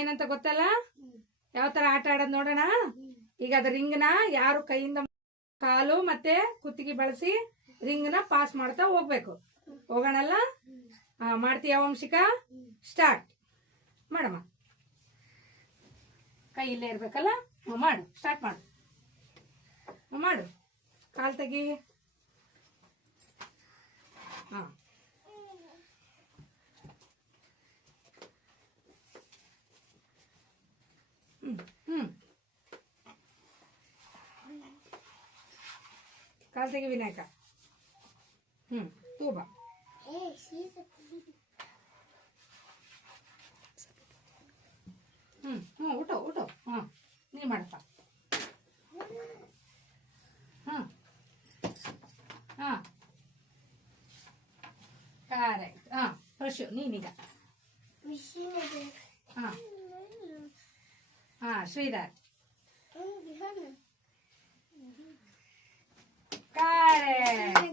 ಏನಂತ ಗೊತ್ತಲ್ಲ ಯಾವ ತರ ಆಟ ಆಡೋದ್ ನೋಡೋಣ ಈಗ ಅದ ರಿಂಗ್ ನ ಯಾರು ಕೈಯಿಂದ ಕಾಲು ಮತ್ತೆ ಕುತ್ತಿಗೆ ಬಳಸಿ ರಿಂಗ್ ನ ಪಾಸ್ ಮಾಡ್ತಾ ಹೋಗ್ಬೇಕು ಹೋಗೋಣಲ್ಲ ಮಾಡ್ತೀಯ ವಂಶಿಕ ಸ್ಟಾರ್ಟ್ ಮಾಡಮ್ಮ ಕೈ ಸ್ಟಾರ್ಟ್ ಇರ್ಬೇಕಲ್ಲ ಮಾಡು ಸ್ಟಾರ್ಟ್ ಮಾಡು ಮಾಡು ಕಾಲ್ ತೆಗಿ うん。完成気味ないか。うん。どうば。えー、シーズうん。もう、おと、おと。うん。ねまれた。うん。うん。かれ。うん。どうしよう。ににだ。おいしいのです。Sweetheart. Oh, Karen.